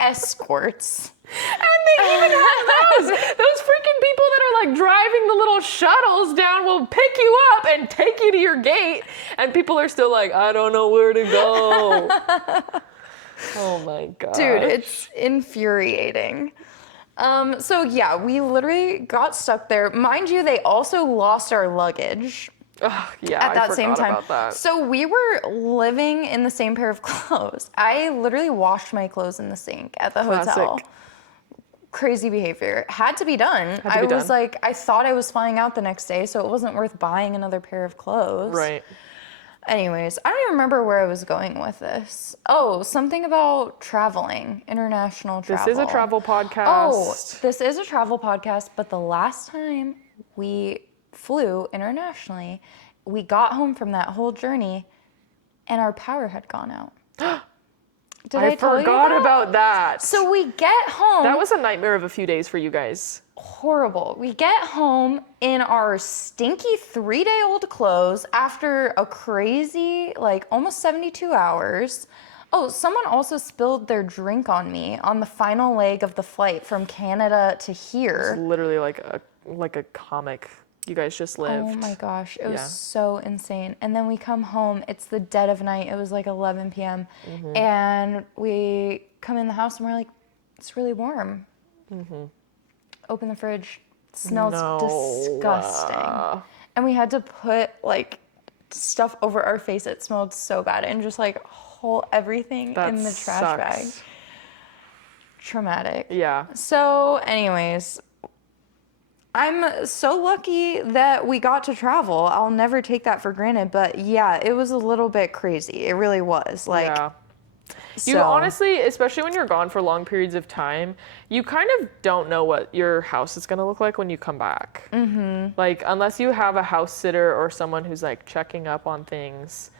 escorts. And they even have those freaking people that are like driving the little shuttles down will pick you up and take you to your gate, and people are still like, I don't know where to go. Oh my God. Dude, it's infuriating. So yeah, we literally got stuck there. Mind you, they also lost our luggage. Ugh, yeah, At that I same forgot time. about that. So we were living in the same pair of clothes. I literally washed my clothes in the sink at the hotel. Classic. Crazy behavior. Had to be done. to I be was done. like, I thought I was flying out the next day, so it wasn't worth buying another pair of clothes. Right. Anyways, I don't even remember where I was going with this. Oh, something about traveling, international travel. This is a travel podcast. Oh, this is a travel podcast, but the last time we flew internationally, we got home from that whole journey and our power had gone out. Did I tell you forgot that? about that. So we get home. That was a nightmare of a few days for you guys. horrible. We get home in our stinky 3-day-old clothes after a crazy, like almost 72 hours. Oh, someone also spilled their drink on me on the final leg of the flight from Canada to here. Literally like a comic. You guys just lived. Oh my gosh, it was Yeah. so insane. And then we come home, it's the dead of night, it was like 11 p.m. Mm-hmm. And we come in the house and we're like, it's really warm. Open the fridge, it smells disgusting. And we had to put like stuff over our face, it smelled so bad, and just like haul everything That in the trash bag. sucks. Traumatic. Yeah. So, anyways, I'm so lucky that we got to travel. I'll never take that for granted, but yeah, it was a little bit crazy. It really was. Like, Yeah. so, You honestly, especially when you're gone for long periods of time, you kind of don't know what your house is going to look like when you come back. Mm-hmm. Like, unless you have a house sitter or someone who's like checking up on things,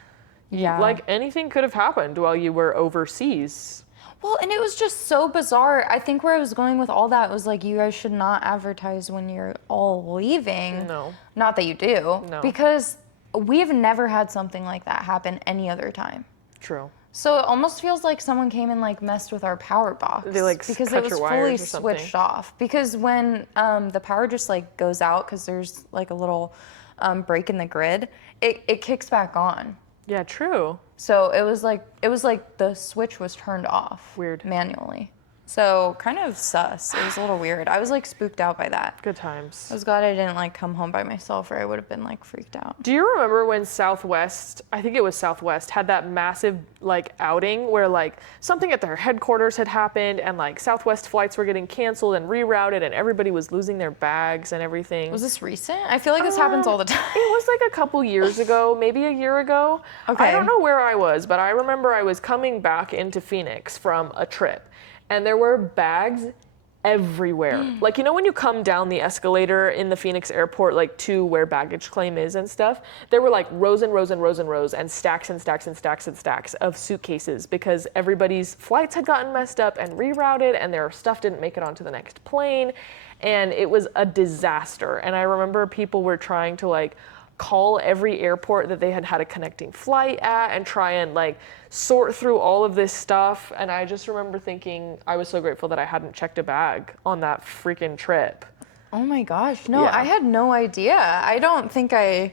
yeah. like anything could have happened while you were overseas. Well, and it was just so bizarre. I think where I was going with all that was like, you guys should not advertise when you're all leaving. No. Not that you do. No. Because we've never had something like that happen any other time. True. So it almost feels like someone came and like messed with our power box. They, like, because cut it was your fully wires or something. switched off. Because when the power just like goes out, because there's like a little break in the grid, it kicks back on. Yeah, true. So it was like the switch was turned off. Weird. Manually. So kind of sus. It was a little weird. I was like spooked out by that. Good times. I was glad I didn't like come home by myself or I would have been like freaked out. Do you remember when Southwest, I think it was Southwest, had that massive like outing where like something at their headquarters had happened and like Southwest flights were getting canceled and rerouted and everybody was losing their bags and everything? Was this recent? I feel like this happens all the time. It was like a couple years ago, maybe a year ago. Okay. I don't know where I was, but I remember I was coming back into Phoenix from a trip and there were bags everywhere. Like, you know when you come down the escalator in the Phoenix airport, like to where baggage claim is and stuff, there were like rows and rows and rows and rows and stacks and stacks and stacks and stacks of suitcases because everybody's flights had gotten messed up and rerouted and their stuff didn't make it onto the next plane. And it was a disaster. And I remember people were trying to like call every airport that they had had a connecting flight at and try and like sort through all of this stuff. And I just remember thinking I was so grateful that I hadn't checked a bag on that freaking trip. Oh my gosh. No, Yeah. I had no idea. I don't think I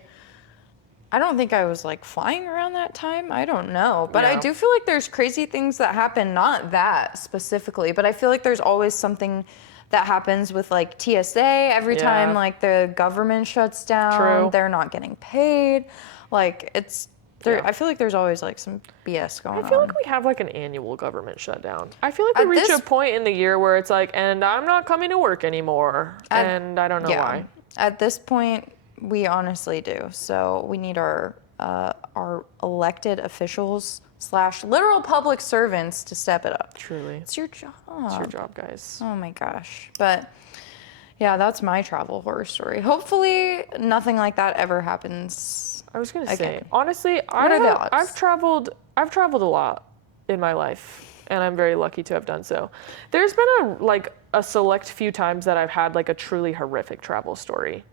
was like flying around that time. I don't know. But I Yeah. do feel like there's crazy things that happen, not that specifically, but I feel like there's always something that happens with like TSA every Yeah. time like the government shuts down, True. they're not getting paid. Like it's there Yeah. I feel like there's always like some BS going on. I feel like we have like an annual government shutdown. I feel like we At reach this- a point in the year where it's like, and I'm not coming to work anymore. And I don't know why. At this point, we honestly do. So we need our elected officials / literal public servants to step it up. Truly. It's your job. It's your job, guys. Oh my gosh. But yeah, that's my travel horror story. Hopefully nothing like that ever happens. I was gonna say, Again. honestly, What are the odds? I've traveled a lot in my life, and I'm very lucky to have done so. There's been a select few times that I've had like a truly horrific travel story.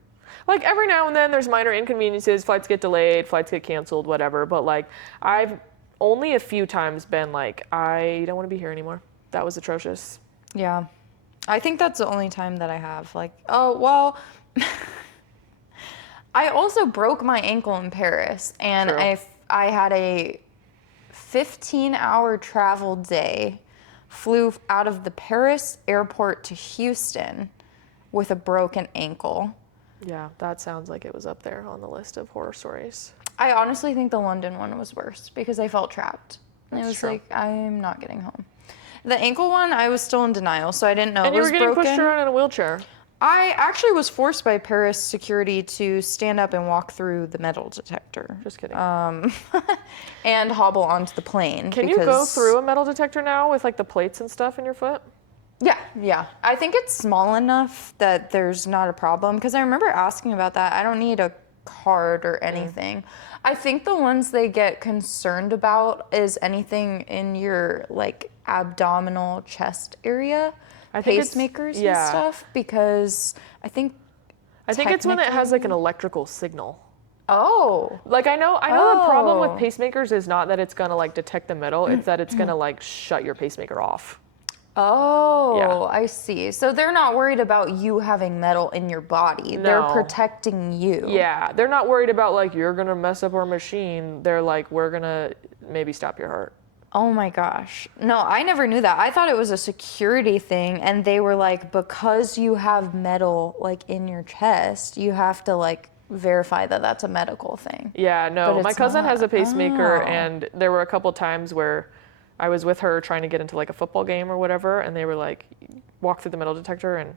Like every now and then there's minor inconveniences, flights get delayed, flights get canceled, whatever. But like I've only a few times been like, I don't want to be here anymore. That was atrocious. Yeah. I think that's the only time that I have. Like, oh, well, I also broke my ankle in Paris, and True. I had a 15-hour travel day, flew out of the Paris airport to Houston with a broken ankle. Yeah, that sounds like it was up there on the list of horror stories. I honestly think the London one was worse because I felt trapped. And it That's was true. like, I'm not getting home. The ankle one, I was still in denial, so I didn't know And it you was were getting broken. pushed around in a wheelchair. I actually was forced by Paris security to stand up and walk through the metal detector. Just kidding. And hobble onto the plane. Can you go through a metal detector now with like the plates and stuff in your foot? Yeah. I think it's small enough that there's not a problem. Because I remember asking about that. I don't need a card or anything. I think the ones they get concerned about is anything in your like abdominal chest area. I think it's- Pacemakers and yeah. stuff. Because I think it's when it has like an electrical signal. Oh. Like I know the problem Oh. with pacemakers is not that it's gonna like detect the metal, it's that it's gonna like shut your pacemaker off. Oh, Yeah. I see. So they're not worried about you having metal in your body. They're No. protecting you. Yeah, they're not worried about like you're gonna mess up our machine. They're like, we're gonna maybe stop your heart. Oh my gosh. No, I never knew that. I thought it was a security thing and they were like, because you have metal like in your chest, you have to like verify that that's a medical thing. Yeah, no, But my it's cousin has a not. pacemaker, Oh. and there were a couple times where I was with her trying to get into like a football game or whatever, and they were like, walk through the metal detector, and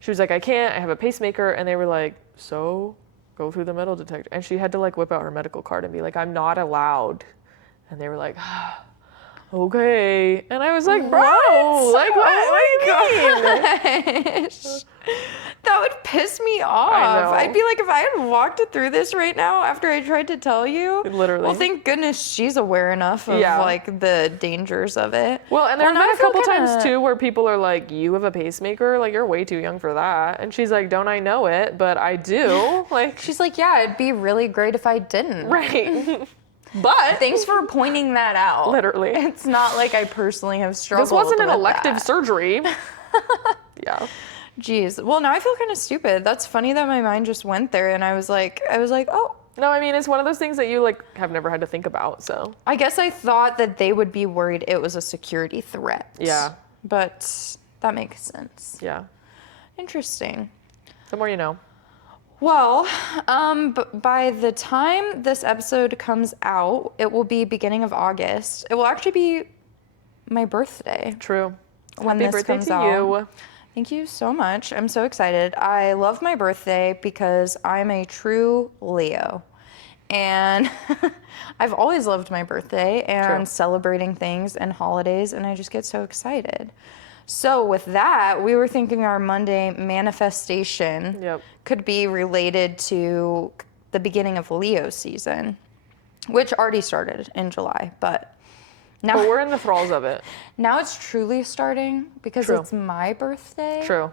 she was like, I can't, I have a pacemaker, and they were like, so go through the metal detector, and she had to like whip out her medical card and be like, I'm not allowed, and they were like, okay, and I was like, bro, like what do you mean? Gosh. That would piss me off. know. I'd be like, if I had walked through this right now after I tried to tell you. Literally. Well, thank goodness she's aware enough of Yeah. like the dangers of it. Well, and there have now been I a feel couple times kinda- too where people are like, you have a pacemaker? Like, you're way too young for that. And she's like, don't I know it? But I do. Like, She's like, yeah, it'd be really great if I didn't. right. But Thanks for pointing that out. literally, It's not like I personally have struggled. this wasn't an with elective that. surgery. Yeah. Jeez. Well, now I feel kind of stupid. That's funny that my mind just went there, and I was like, oh, No, I mean, it's one of those things that you like have never had to think about, so. I guess I thought that they would be worried it was a security threat. Yeah. But that makes sense. Yeah. Interesting. The more you know. Well, by the time this episode comes out, it will be beginning of August. It will actually be my birthday. True. When Happy this birthday comes to out. you. Thank you so much. I'm so excited. I love my birthday because I'm a true Leo. And I've always loved my birthday and True. celebrating things and holidays, and I just get so excited. So with that, we were thinking our Monday manifestation Yep. could be related to the beginning of Leo season, which already started in July, but now, But we're in the thralls of it. now it's truly starting because True. it's my birthday. True.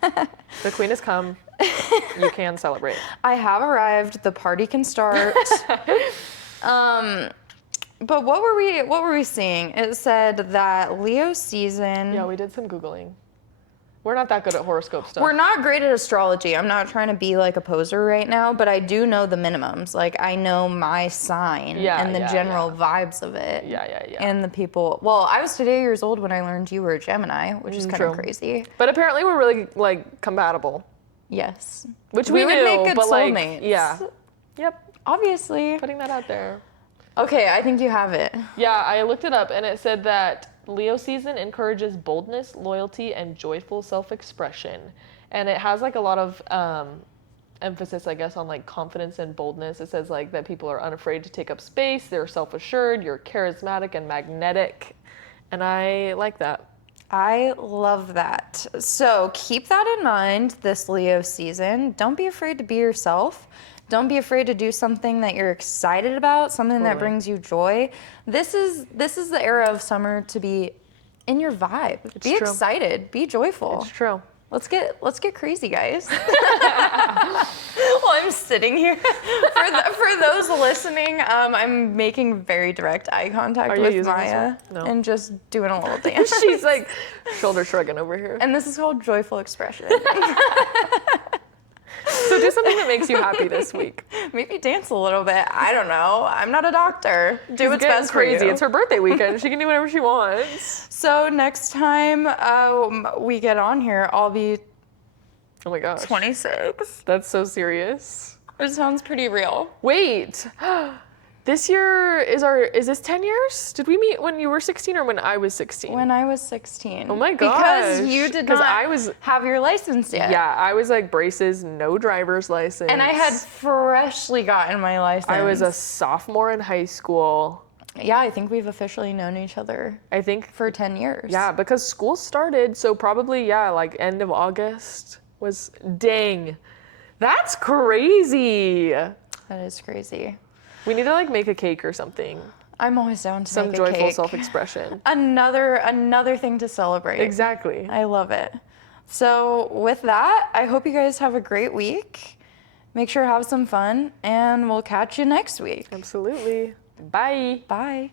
The queen has come. You can celebrate. I have arrived. The party can start. But what were we seeing? It said that Leo season. Yeah, we did some Googling. We're not that good at horoscope stuff. We're not great at astrology. I'm not trying to be like a poser right now, but I do know the minimums. Like I know my sign and the general vibes of it. Yeah. And the people. Well, I was today years old when I learned you were a Gemini, which is kind of True. crazy. But apparently we're really like compatible. Yes. Which we would knew, make good but like, soulmates. yeah. Yep. Obviously. Putting that out there. Okay, I think you have it. Yeah, I looked it up and it said that Leo season encourages boldness, loyalty, and joyful self-expression. And it has like a lot of emphasis, I guess, on like confidence and boldness. It says like that people are unafraid to take up space, they're self-assured, you're charismatic and magnetic. And I like that. I love that. So keep that in mind this Leo season. Don't be afraid to be yourself. Don't be afraid to do something that you're excited about, something that brings you joy. This is the era of summer to be in your vibe. Be true. excited. Be joyful. It's true. Let's get crazy, guys. Well, I'm sitting here. For those listening, I'm making very direct eye contact Are you with using this Maya one? No. and just doing a little dance. She's like shoulder shrugging over here. And this is called joyful expression. So do something that makes you happy this week. Maybe dance a little bit. I don't know. I'm not a doctor. Do She's what's getting best crazy. for you. It's her birthday weekend. She can do whatever she wants. So next time we get on here, I'll be Oh my gosh. 26. That's so serious. It sounds pretty real. Wait. This year is this 10 years? Did we meet when you were 16 or when I was 16? When I was 16. Oh my Because gosh. you did 'Cause not I was- have your license yet. Yeah, I was like braces, no driver's license. And I had freshly gotten my license. I was a sophomore in high school. Yeah, I think we've officially known each other I think for 10 years. yeah, because school started, so probably like end of August was dang. That's crazy. That is crazy. We need to like make a cake or something. I'm always down to Some make a joyful cake. self-expression. Another thing to celebrate. Exactly. I love it. So with that, I hope you guys have a great week. Make sure to have some fun, and we'll catch you next week. Absolutely. Bye. Bye.